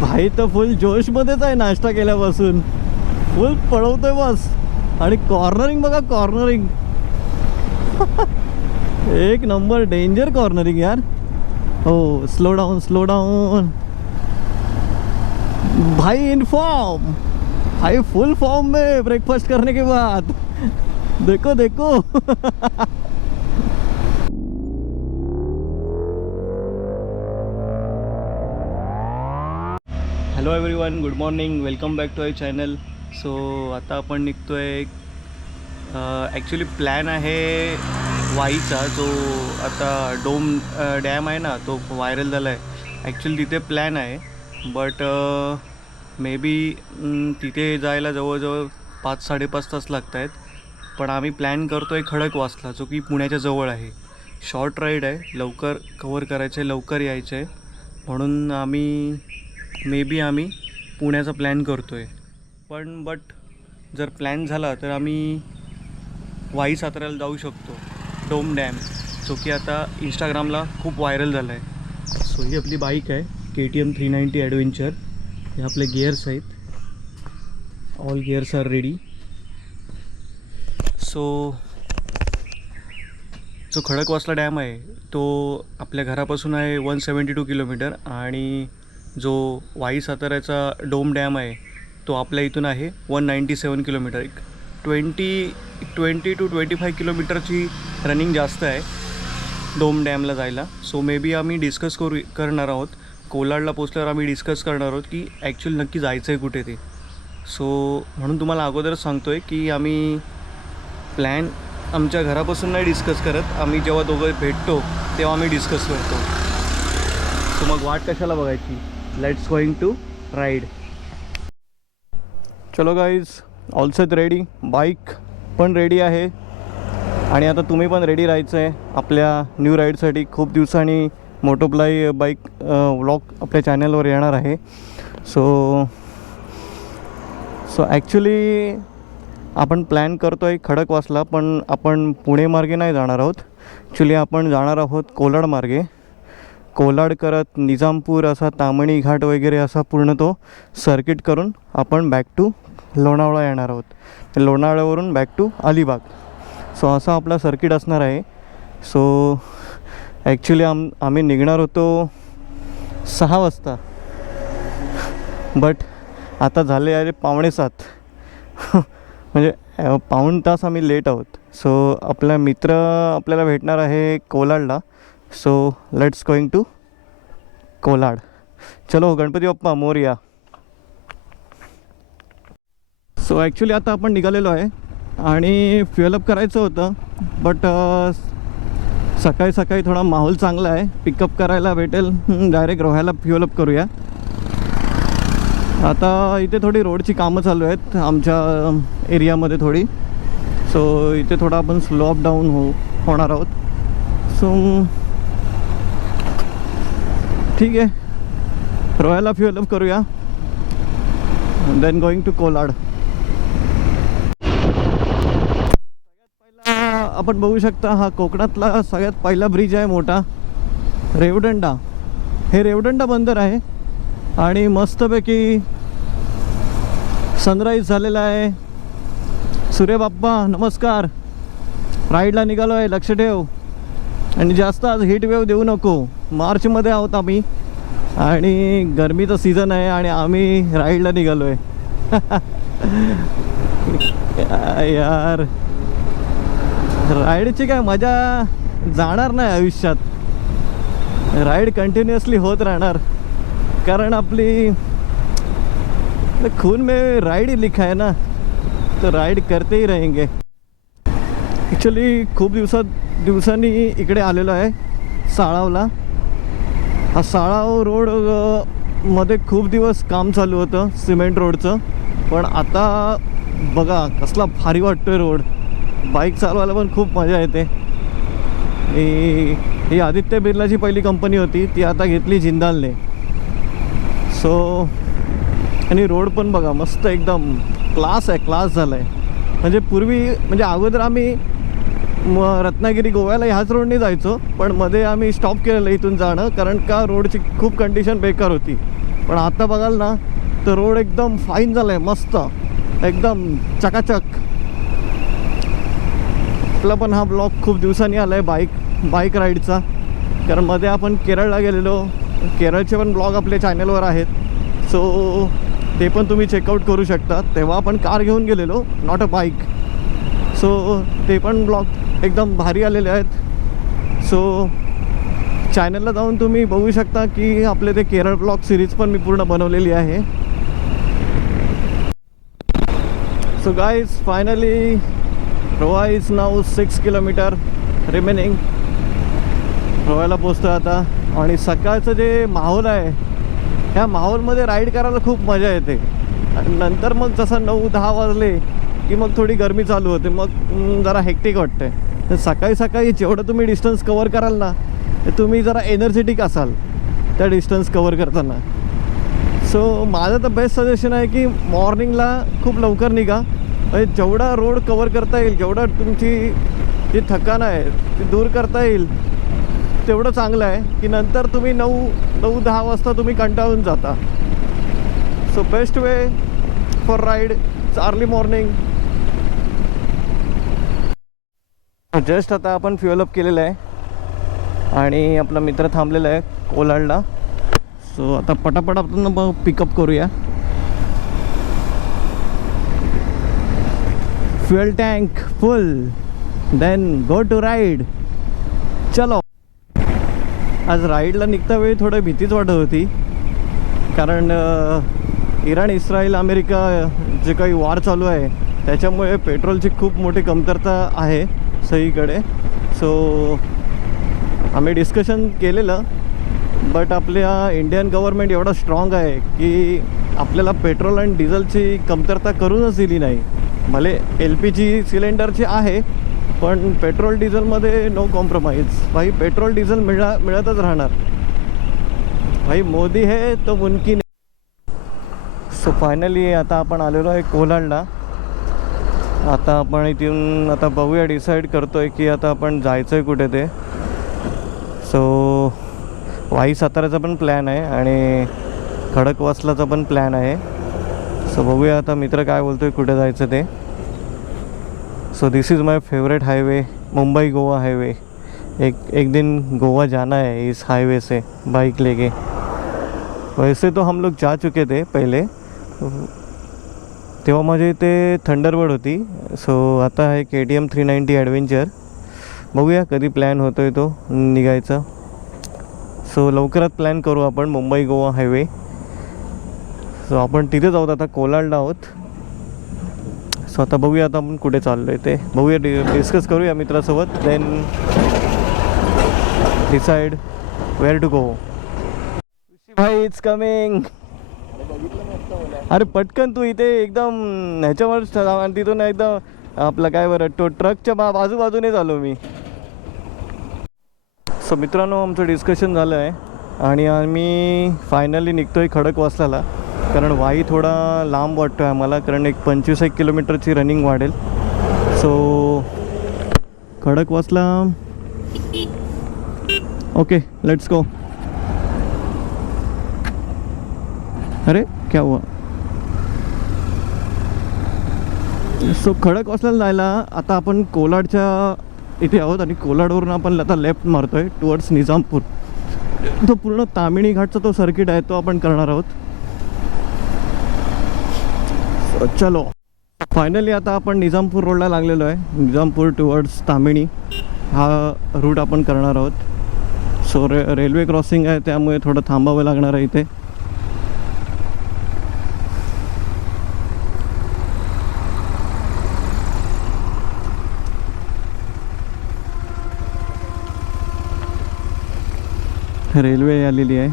भाई तर फुल जोशमध्येच आहे नाश्ता केल्यापासून. फुल पळवतोय बस. आणि कॉर्नरिंग बघा, कॉर्नरिंग. एक नंबर डेंजर कॉर्नरिंग यार. हो, स्लो डाउन स्लो डाउन. भाई इन फॉर्म, भाई फुल फॉर्म में ब्रेकफास्ट करने के बाद. देखो देखो. Hello everyone, good morning, welcome back to our channel. So आता आपण निघतोय. ॲक्च्युली प्लॅन आहे वाईचा, जो आता डोम डॅम आहे ना, तो व्हायरल झाला आहे. ॲक्च्युली तिथे प्लॅन आहे, बट मे बी तिथे जायला जवळजवळ 5-5.5 तास लागत आहेत. पण आम्ही प्लॅन करतो आहे खडकवासला, जो की पुण्याच्या जवळ आहे. शॉर्ट राईड आहे, लवकर कवर करायचं आहे, लवकर यायचं आहे. म्हणून आम्ही पुण्याचा प्लॅन करतो आहे. बट जर प्लॅन झाला तर आम्ही वाई साताऱ्याला जाऊ शकतो. डोम डॅम, जो की आता इंस्टाग्रामला खूप व्हायरल झाला आहे. सो ही आपली बाईक आहे, KTM 390 ॲडव्हेंचर. हे आपले गिअर्स आहेत, all gears are ready. So जो खडकवासला डॅम आहे तो आपल्या घरापासून आहे 172 किलोमीटर. आणि जो वाई साताऱ्याचा डोम डॅम आहे तो आपल्या इथून आहे 197 किलोमीटर. 20 to 25 किलोमीटरची रनिंग जास्त आहे डोम डॅमला जायला. सो मे बी आम्ही डिस्कस करणार आहोत. कोलाडला पोचल्यावर आम्ही डिस्कस करणार आहोत की ॲक्च्युअली नक्की जायचं आहे कुठे ते. सो म्हणून तुम्हाला अगोदरच सांगतो आहे की आम्ही प्लॅन आमच्या घरापासून नाही डिस्कस करत. आम्ही जेव्हा दोघं भेटतो तेव्हा आम्ही डिस्कस करतो. सो मग वाट कशाला बघायची, लेट्स गोइंग टू राईड. चलो guys, all set ready. Bike पण रेडी आहे आणि आता तुम्ही पण रेडी राहायचं आहे आपल्या न्यू राईडसाठी. खूप दिवसांनी मोटोप्लाई बाईक व्लॉग आपल्या चॅनलवर येणार आहे. सो ॲक्च्युली आपण प्लॅन करतो आहे खडकवासला, पण आपण पुणे मार्गे नाही जाणार आहोत. ॲक्च्युली आपण जाणार आहोत कोलाड मार्गे. कोलाड करत निजामपूर, असा तामणी घाट वगैरे असा पूर्ण तो सर्किट करून आपण बॅक टू लोणावळा येणार आहोत. लोणावळ्यावरून बॅक टू अलिबाग. सो असा आपला सर्किट असणार आहे. सो ॲक्च्युली आम्ही निघणार होतो 6 वाजता, बट आता झाले आहे 6:45. म्हणजे पाऊण तास आम्ही लेट आहोत. सो आपला मित्र आपल्याला भेटणार आहे कोलाडला. So let's going to Kolad. चलो, गणपती बाप्पा मोरया. सो ॲक्च्युली आता आपण निघालेलो आहे आणि फ्युअलअप करायचं होतं, बट सकाळी सकाळी थोडा माहोल चांगला आहे, पिकअप करायला भेटेल. डायरेक्ट रोह्याला फ्युअलअप करूया. आता इथे थोडी रोडची कामं चालू आहेत आमच्या एरियामध्ये थोडी. सो इथे थोडा आपण स्लो अप डाऊन होणार आहोत. सो ठीक आहे, रोह्याला फ्युअलअप करूया, देन गोइंग टू कोलाड. आपण बघू शकता हा कोकणातला सगळ्यात पहिला ब्रिज आहे मोठा, रेवदंडा. हे रेवदंडा बंदर आहे आणि मस्तपैकी सनराईज झालेला आहे. सूर्यबाप्पा नमस्कार. राईडला निघालो आहे, लक्ष ठेव. आणि जास्त आज हीट वेव्ह देऊ नको. मार्चमध्ये आहोत आम्ही आणि गरमीचा सीझन आहे आणि आम्ही राईडला निघालो आहे. यार, राईडची काय मजा जाणार नाही आयुष्यात. राईड कंटिन्युअसली होत राहणार, कारण आपली खून में राइड ही लिखा है ना, तो राइड करते ही रहेंगे. ॲक्च्युली खूप दिवसांनी इकडे आलेलो आहे साळावला. हा साळाव रोड मध्ये खूप दिवस काम चालू होतं सिमेंट रोडचं, पण आता बघा कसला भारी वाटतोय रोड. बाईक चालवायला पण खूप मजा येते. ही आदित्य बिर्लाची पहिली कंपनी होती, ती आता घेतली जिंदालने. सो आणि रोड पण बघा मस्त एकदम क्लास आहे, क्लास झाला आहे. म्हणजे अगोदर आम्ही रत्नागिरी गोव्याला ह्याच रोडने जायचो, पण मध्ये आम्ही स्टॉप केलेलं इथून जाणं, कारण का रोडची खूप कंडिशन बेकार होती. पण आता बघाल ना तर रोड एकदम फाईन झाला आहे, मस्त एकदम चकाचक. आपला पण हा ब्लॉग खूप दिवसांनी आला आहे बाईक राईडचा, कारण मध्ये आपण केरळला गेलेलो. केरळचे पण ब्लॉग आपल्या चॅनलवर आहेत, सो ते पण तुम्ही चेकआउट करू शकता. तेव्हा आपण कार घेऊन गेलेलो, नॉट अ बाईक. सो ते पण ब्लॉग एकदम भारी आलेले आहेत. सो चॅनलला जाऊन तुम्ही बघू शकता की आपले ते केरळ ब्लॉग सिरीज पण मी पूर्ण बनवलेली आहे. So guys, finally Roha is now 6 kilometre remaining. रोह्याला पोचतो आता. आणि सकाळचं जे माहोल आहे, ह्या माहोलमध्ये राईड करायला खूप मजा येते. आणि नंतर मग जसं 9-10 वाजले की मग थोडी गरमी चालू होते, मग जरा हेक्टिक वाटते. तर सकाळी सकाळी जेवढं तुम्ही डिस्टन्स कवर कराल ना, तर तुम्ही जरा एनर्जेटिक असाल त्या डिस्टन्स कवर करताना. सो माझं तर बेस्ट सजेशन आहे की मॉर्निंगला खूप लवकर निघा. म्हणजे जेवढा रोड कवर करता येईल, जेवढा तुमची जी थकान आहे ती दूर करता येईल, तेवढं चांगलं आहे. की नंतर तुम्ही 9-10 वाजता तुम्ही कंटाळून जाता. So best way for ride early morning. Just आता आपण फ्युअल अप केलेलं आहे आणि आपला मित्र थांबलेला आहे कोलाडला. सो आता पटापट आपण पिकअप करूया. Fuel tank full, then go to ride. चलो. आज राईडला निघता वेळी थोडं भीतीच वाटत होती, कारण इराण, इस्रायल, अमेरिका जे काही वॉर चालू आहे त्याच्यामुळे पेट्रोलची खूप मोठी कमतरता आहे सगळीकडे. सो आम्ही डिस्कशन केलेलं, बट आपल्या इंडियन गव्हर्मेंट एवढा स्ट्रॉंग आहे की आपल्याला पेट्रोल आणि डिझेलची कमतरता करूनच दिली नाही. भले LPG सिलेंडरची आहे, पण पेट्रोल डिझेलमध्ये नो कॉम्प्रोमाइज. भाई पेट्रोल डिझेल मिळतच राहणार. भाई मोदी है तो मुमकिन. सो फायनली आता आपण आलेलो आहे कोलाडला. आता आपण इथून आता बघूया, डिसाईड करतो आहे की आता आपण जायचं आहे कुठे ते. सो वाई साताऱ्याचा पण प्लॅन आहे आणि खडकवासलाचा पण प्लॅन आहे. सो बघूया आता मित्र काय बोलतो आहे कुठे जायचं ते. So this is my favourite highway, Mumbai Goa highway. एक दिन गोवा जाना है इस हाईवे से बाइक लेके. वैसे तो हम लोग जा चुके थे पहले, तेव्हा माझे इथे थंडरबर्ड होती. सो आता आहे KTM 390 ॲडव्हेंचर. बघूया कधी प्लॅन होतो आहे तो निघायचा. सो लवकरात प्लॅन करू आपण मुंबई गोवा हायवे. सो आपण तिथे जाऊत, आता कोलाडला आहोत. सो आता बघूया आता आपण कुठे चाललो आहे ते बघूया, डिस्कस करूया मित्रासोबत. Then decide where to go. भाई इट्स कमिंग. अरे पटकन तू इथे एकदम ह्याच्यावर तिथून एकदम आपलं काय बरं तो ट्रकच्या बाजूबाजूने आलो मी. सो मित्रांनो, आमचं डिस्कशन झालं आहे आणि आम्ही फायनली निघतो आहे खडकवासलाला. कारण वाई थोडा लांब वाटतो आहे आम्हाला, कारण एक 25 किलोमीटरची रनिंग वाढेल. So Khadakwasla, okay let's go. अरे क्या हुआ. सो खडकवासला जायला आता आपण कोलाडच्या इथे आहोत आणि कोलाडवरून आपण आता लेफ्ट मारतो आहे टुवर्ड्स निजामपूर. तो पूर्ण तामिणी घाटचा तो सर्किट आहे, तो आपण करणार आहोत. चलो फायनली आता आपण निजामपूर रोडला लागलेलो आहे. निजामपूर टुवर्ड्स तामिणी हा रूट आपण करणार आहोत. सो रेल्वे क्रॉसिंग आहे, त्यामुळे थोडं थांबावं लागणार आहे इथे. रेल्वे आलेली आहे.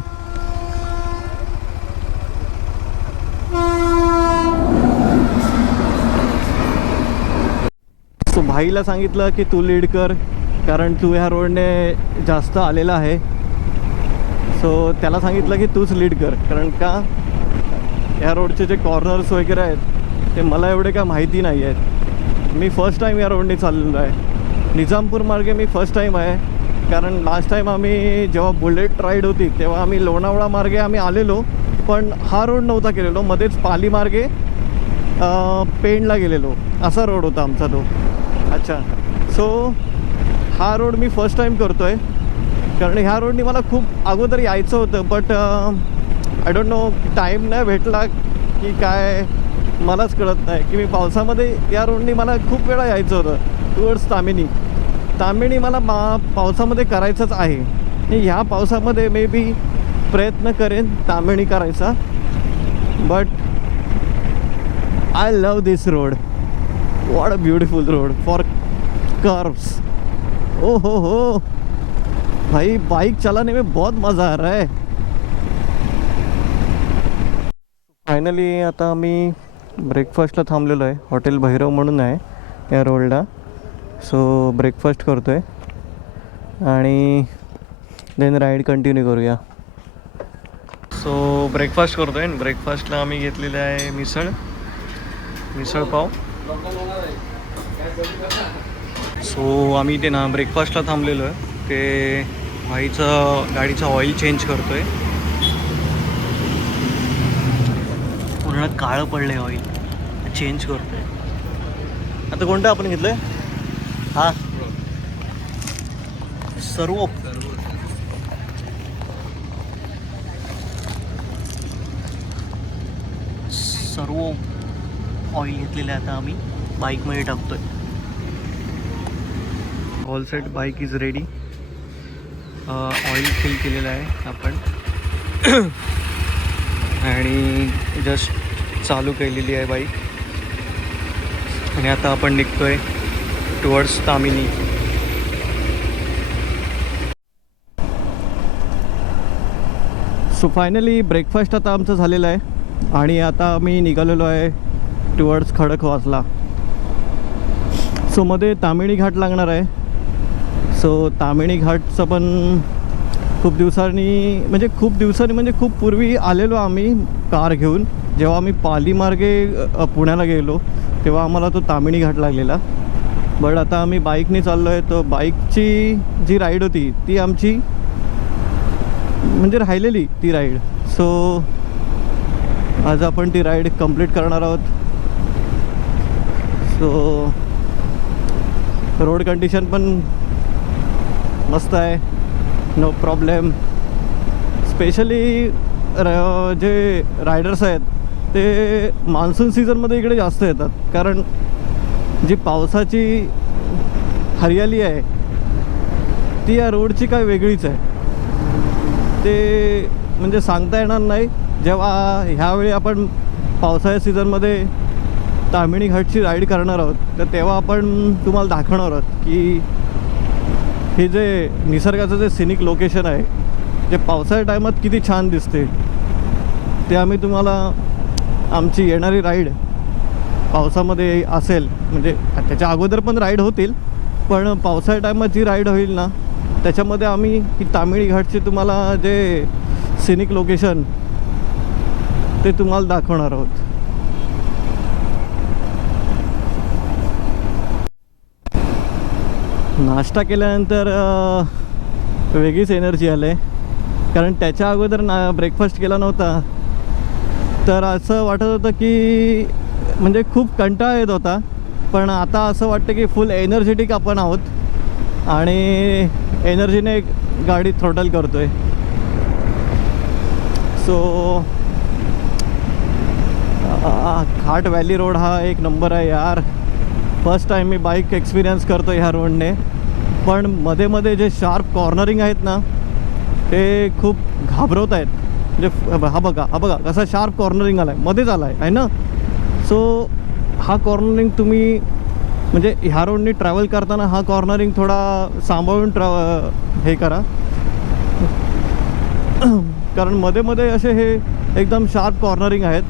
सो भाईला सांगितलं की तू लीड कर, कारण तू ह्या रोडने जास्त आलेला आहे. सो त्याला सांगितलं की तूच लीड कर, कारण का ह्या रोडचे जे कॉर्नर्स वगैरे आहेत ते मला एवढे काय माहिती नाही आहेत. मी फर्स्ट टाईम या रोडने चाललेलो आहे. निजामपूर मार्गे मी फर्स्ट टाईम आहे, कारण लास्ट टाईम आम्ही जेव्हा बुलेट राईड होती तेव्हा आम्ही लोणावळा मार्गे आम्ही आलेलो, पण हा रोड नव्हता केलेलो, मध्येच पाली मार्गे पेणला गेलेलो, असा रोड होता आमचा तो. अच्छा, सो हा रोड मी फर्स्ट टाईम करतो आहे, कारण ह्या रोडनी मला खूप अगोदर यायचं होतं, but I don't know time नाही भेटला की काय, मलाच कळत नाही की मी पावसामध्ये या रोडनी मला खूप वेळा यायचं होतं टुवर्ड्स तामिणी मला पावसामध्ये करायचंच आहे. आणि ह्या पावसामध्ये मे बी प्रयत्न करेन तामिणी करायचा, but I love this road. What a beautiful road for curves. ओ हो भाई, बाइक चलाने में बहुत मज़ा आ रहा है. फायनली आता मी ब्रेकफास्टला थांबलेलो आहे, हॉटेल भैरव म्हणून आहे या रोडला. सो ब्रेकफास्ट करतो आहे आणि देन राईड कंटिन्यू करूया. सो ब्रेकफास्ट करतो आहे. ब्रेकफास्टला आम्ही घेतलेले आहे मिसळपाव. सो आम्ही ते ना ब्रेकफास्टला थांबलेलो आहे, ते भाईचं गाडीचं ऑइल चेंज करतो आहे. पूर्ण काळं पडलं आहे ऑइल, चेंज करतो आहे. आता कोणतं आपण घेतलं आहे? हां, सर्व ऑइल घेतलेलं आहे. आता आम्ही बाईकमध्ये टाकतो आहे. All set, bike is ready. Oil fill केलेलं आहे आपण आणि जस्ट चालू केलेली आहे बाईक. आणि आता आपण निघतो आहे towards Tamhini. So finally breakfast आता आमचं झालेलं आहे आणि आता आम्ही निघालेलो आहे टुवर्ड्स खडकवासला. सो मध्ये तामिणी घाट लागणार आहे. सो तामिणी घाटचं पण खूप दिवसांनी म्हणजे खूप पूर्वी आलेलो आम्ही कार घेऊन. जेव्हा आम्ही पाली मार्गे पुण्याला गेलो तेव्हा आम्हाला तो तामिणी घाट लागलेला. बट आता आम्ही बाईकने चाललो आहे. तर बाईकची जी राईड होती ती आमची म्हणजे राहिलेली ती राईड. सो आज आपण ती राईड कंप्लीट करणार आहोत. सो रोड कंडिशन पण मस्त आहे, नो प्रॉब्लेम. स्पेशली जे रायडर्स आहेत ते मान्सून सीझनमध्ये इकडे जास्त येतात, कारण जी पावसाची हरियाली आहे ती या रोडची काय वेगळीच आहे. ते म्हणजे सांगता येणार नाही. जेव्हा ह्यावेळी आपण पावसाळ्या सीझनमध्ये तामिणी घाटची राईड करणार आहोत तर तेव्हा आपण तुम्हाला दाखवणार आहोत की हे जे निसर्गाचं जे सिनिक लोकेशन आहे जे पावसाळ्या टायमात किती छान दिसते. ते आम्ही तुम्हाला आमची येणारी राईड पावसामध्ये असेल, म्हणजे त्याच्या अगोदर पण राईड होतील, पण पावसाळ्या टायमात जी राईड होईल ना त्याच्यामध्ये आम्ही ही तामिणी घाटची तुम्हाला जे सिनिक लोकेशन ते तुम्हाला दाखवणार आहोत. नाश्ता केल्यानंतर वेगळीच एनर्जी आली आहे, कारण त्याच्या अगोदर ब्रेकफास्ट केला नव्हता. तर असं वाटत होतं की म्हणजे खूप कंटाळा येत होता, पण आता असं वाटतं की फुल एनर्जेटिक आपण आहोत आणि एनर्जीने गाडी थ्रोटल करतो आहे. सो घाट व्हॅली रोड हा एक नंबर आहे यार. फर्स्ट टाईम मी बाईक एक्सपिरियन्स करतो ह्या रोडने. पण मध्ये मध्ये जे शार्प कॉर्नरिंग आहेत ना ते खूप घाबरवत आहेत. म्हणजे हा बघा कसा शार्प कॉर्नरिंग आला आहे, मध्येच आला आहे ना. सो हा कॉर्नरिंग तुम्ही म्हणजे ह्या रोडने ट्रॅव्हल करताना हा कॉर्नरिंग थोडा सांभाळून हे करा, कारण मध्ये मध्ये असे हे एकदम शार्प कॉर्नरिंग आहेत.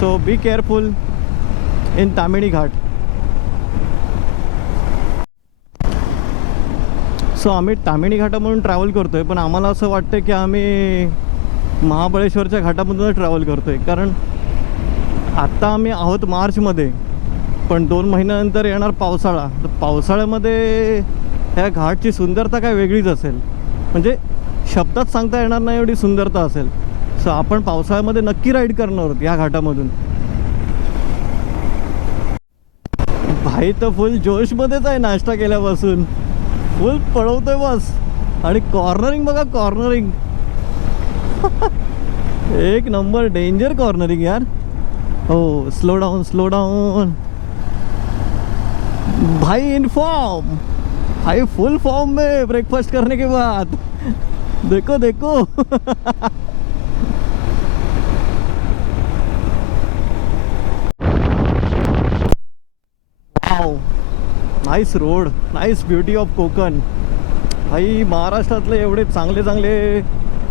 So be careful in Tamhini ghat. सो आम्ही तामिणी घाटामधून ट्रॅव्हल करतो आहे, पण आम्हाला असं वाटतं की आम्ही महाबळेश्वरच्या घाटामधूनच ट्रॅव्हल करतो आहे, कारण आत्ता आम्ही आहोत मार्चमध्ये, पण 2 महिन्यानंतर येणार पावसाळा. तर पावसाळ्यामध्ये ह्या घाटची सुंदरता काय वेगळीच असेल, म्हणजे शब्दात सांगता येणार नाही एवढी सुंदरता असेल. सो आपण पावसाळ्यामध्ये नक्की राईड करणार आहोत या घाटामधून. भाई तर फुल जोशमध्येच आहे नाश्ता केल्यापासून, फुल पळवतोय बस. आणि कॉर्नरिंग बघा, कॉर्नरिंग एक नंबर डेंजर कॉर्नरिंग यार. हो, स्लो डाउन स्लो डाउन. भाई इन फॉर्म, भाई फुल फॉर्म में ब्रेकफास्ट करने के बाद. देखो देखो. Wow, nice road, nice beauty of Konkan. भाई महाराष्ट्रातले एवढे चांगले चांगले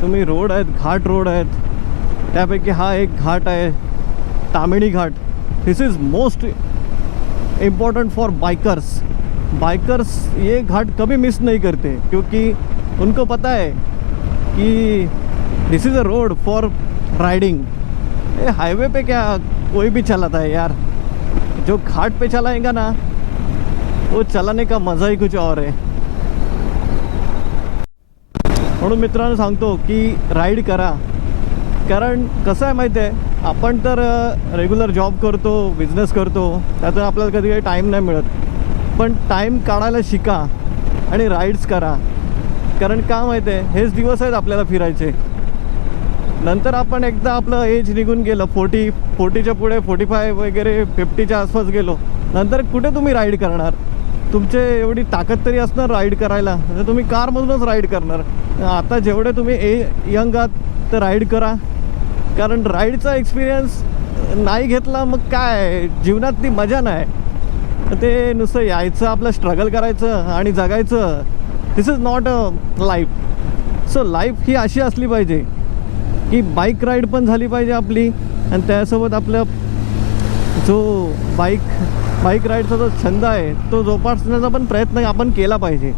तुम्ही रोड आहेत, घाट रोड आहेत. त्यापैकी हा एक घाट आहे तामिणी घाट. This is most important for bikers. Bikers ये घाट कभी मिस नहीं करते, क्योंकि उनको पता है कि this is a road for riding. ये हाईवे पे क्या कोई भी चलाता है यार, जो घाट पे चलाएगा ना वो चलाने का मज़ा ही कुछ और है. म्हणून मित्रांनो सांगतो की राईड करा. कारण कसं आहे माहिती आहे, आपण तर रेग्युलर जॉब करतो, बिझनेस करतो, त्यातून आपल्याला कधी काही टाईम नाही मिळत. पण टाईम काढायला शिका आणि राईड्स करा. कारण का माहिती आहे, हेच दिवस आहेत आपल्याला फिरायचे. नंतर आपण एकदा आपलं एज निघून गेलं, 40च्या पुढे 45 वगैरे 50च्या आसपास गेलो, नंतर कुठे तुम्ही राईड करणार? तुमचे एवढी ताकद तरी असणार राईड करायला, तर तुम्ही कारमधूनच राईड करणार. आता जेवढे तुम्ही यंग आहात तर राईड करा. कारण राईडचा एक्सपिरियन्स नाही घेतला मग काय जीवनातली मजा नाही. ते नुसतं यायचं, आपलं स्ट्रगल करायचं आणि जगायचं. This is not a life. So life ही अशी असली पाहिजे की बाईक राईड पण झाली पाहिजे आपली, आणि त्यासोबत आपलं जो बाईक राईडचा जो छंद आहे तो जोपासण्याचा पण प्रयत्न आपण केला पाहिजे.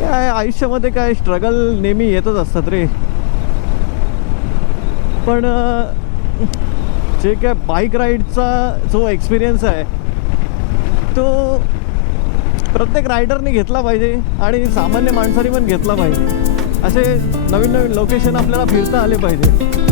काय आयुष्यामध्ये काय स्ट्रगल नेहमी येतच असतात रे. पण जे काय बाईक राईडचा जो एक्सपिरियन्स आहे तो प्रत्येक रायडरने घेतला पाहिजे आणि सामान्य माणसाने पण घेतला पाहिजे. असे नवीन नवीन लोकेशन आपल्याला फिरता आले पाहिजे.